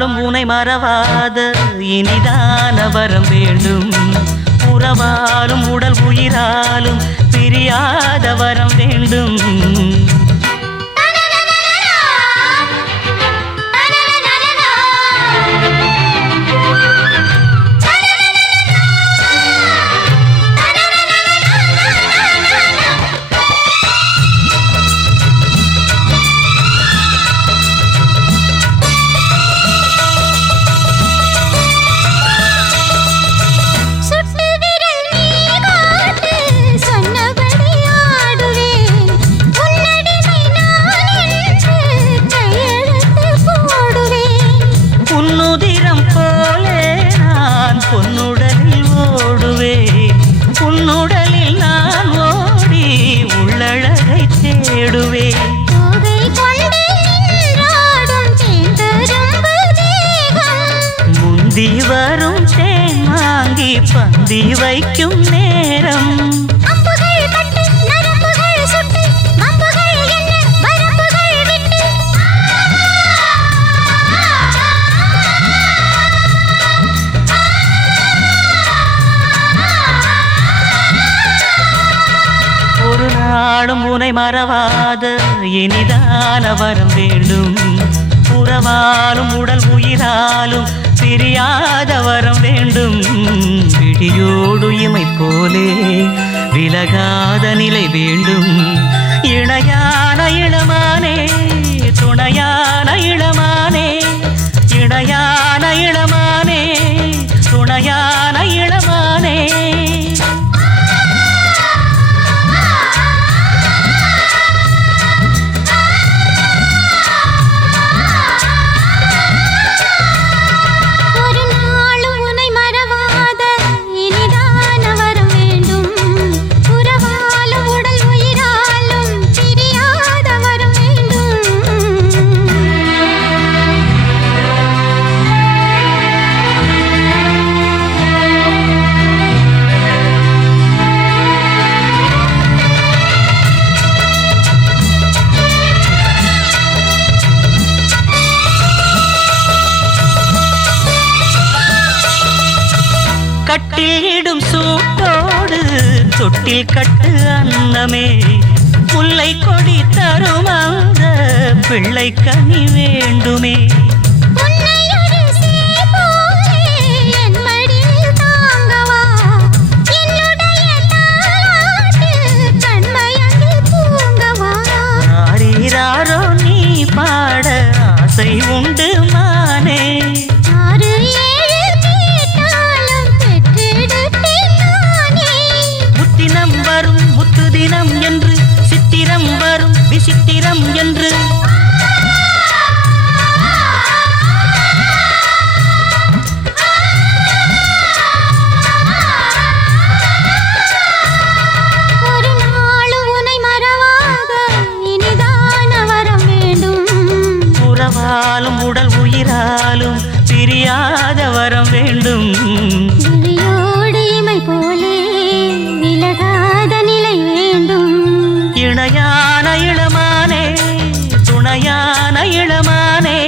நாளும் உனை மறவாத இனிதான வரம் வேண்டும். உறவாலும் உடல் உயிராலும் பிரியாத வரம் வேண்டும். பொன்னுடலில் ஓடுவேன், உன்னுடலில் நான் ஓடி உள்ளழகை தேடுவேன். முந்தி வரும் தேன் வாங்கி பந்தி வைக்கும் நேரம். நாளும் உனை மறவாத இனிதான வரம் வேண்டும். உறவாலும் உடல் உயிராலும் பிரியாத வரம் வேண்டும். விடியோடு இமை போலே விலகாத நிலை வேண்டும். இணையான இளமானே துணையான இளமானே, இணையான இளமானே துணையான இளமானே. கட்டில் இடும் சூட்டோடு தொட்டில் கட்டு அன்னமே, முல்லை கொடி தரும் அந்த பிள்ளை கனி வேண்டுமே. ஆரீராரோ நீ பாட ஆசை உண்டு மானே. தினம் என்று சித்திரம் வரும் விசித்திரம் என்று. ஒரு நாளும் உனை மறவாத இனிதான வரம் வேண்டும். உறவாலும் உடல் உயிராலும் பிரியாத வரம் வேண்டும். விழியோடு இமை போலே விலகாத நிலை வேண்டும். இணையான இளமானே துணையான இளமானே.